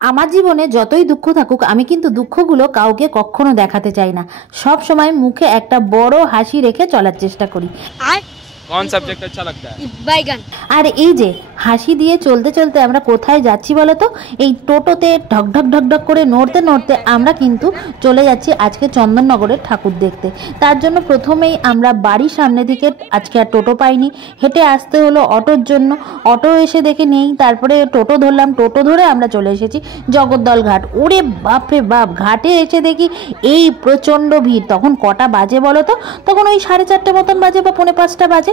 আমার জীবনে যতই দুঃখ থাকুক আমি কিন্তু দুঃখগুলো কাউকে কখনো দেখাতে চাই না। সব সময় মুখে একটা বড় হাসি রেখে চলার চেষ্টা করি। कौन सब्जेक्ट अच्छा लगता है? बैगन। আর এই যে হাসি দিয়ে চলতে চলতে আমরা কোথায় যাচ্ছি বলো তো? এই টোটোতে ঢক ঢক ঢক ঢক করে নড়তে নড়তে আমরা কিন্তু চলে যাচ্ছি আজকে চন্দননগরের ঠাকুর দেখতে। তার জন্য প্রথমেই আমরা বাড়ির সামনে থেকে আজকে আর টোটো পাইনি, হেঁটে আসতে হলো অটোর জন্য। অটো এসে দেখে নেই, তারপরে টোটো ধরলাম, টোটো ধরে আমরা চলে এসেছি জগদ্দল ঘাট। ওরে বাপরে বাপ, ঘাটে এসে দেখি এই প্রচণ্ড ভিড়। তখন কটা বাজে বলো তো? তখন ওই 4:30 মতন বাজে বা 4:45 বাজে।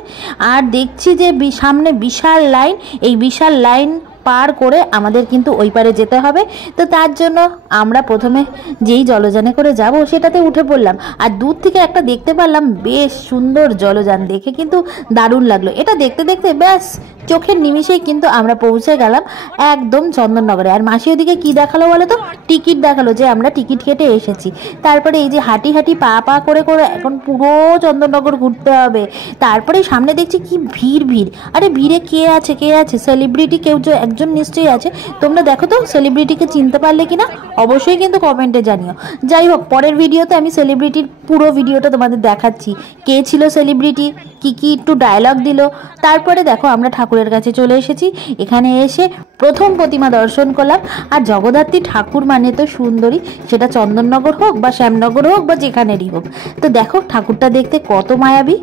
আর দেখছি যে সামনে বিশাল লাইন। এই বিশাল লাইন পার করে আমাদের কিন্তু ওই পারে যেতে হবে। তো তার জন্য আমরা প্রথমে যেই জলযানে করে যাব সেটাতে উঠে পড়লাম। আর দূর থেকে একটা দেখতে পারলাম বেশ সুন্দর জলযান, দেখে কিন্তু দারুণ লাগলো। এটা দেখতে দেখতে ব্যাস চোখের নিমিষেই কিন্তু আমরা পৌঁছে গেলাম একদম চন্দননগরে। আর মাসি ওদিকে কি দেখালো বলো তো? টিকিট দেখালো যে আমরা টিকিট কেটে এসেছি। তারপরে এই যে হাঁটি হাঁটি পা পা করে করে এখন পুরো চন্দননগর ঘুরতে হবে। তারপরে সামনে দেখছি কি ভিড় ভিড়। আরে ভিড়ে কে আছে কে আছে? সেলিব্রিটি কেউ একজন নিশ্চয়ই আছে। তোমরা দেখো তো সেলিব্রিটিকে চিনতে পারলে কিনা, অবশ্যই কিন্তু কমেন্টে জানিও। যাই হোক, পরের ভিডিওতে আমি সেলিব্রিটির পুরো ভিডিওটা তোমাদের দেখাচ্ছি, কে ছিল সেলিব্রিটি, কি কি একটু ডায়লগ দিল। তারপরে দেখো আমরা ঠাকুরের কাছে চলে এসেছি। এখানে এসে প্রথম প্রতিমা দর্শন করলাম। আর জগদ্ধাত্রী ঠাকুর মানে তো সুন্দরী, সেটা চন্দননগর হোক বা শ্যামনগর হোক বা যেখানেরই হোক। তো দেখো ঠাকুরটা দেখতে কত মায়াবী।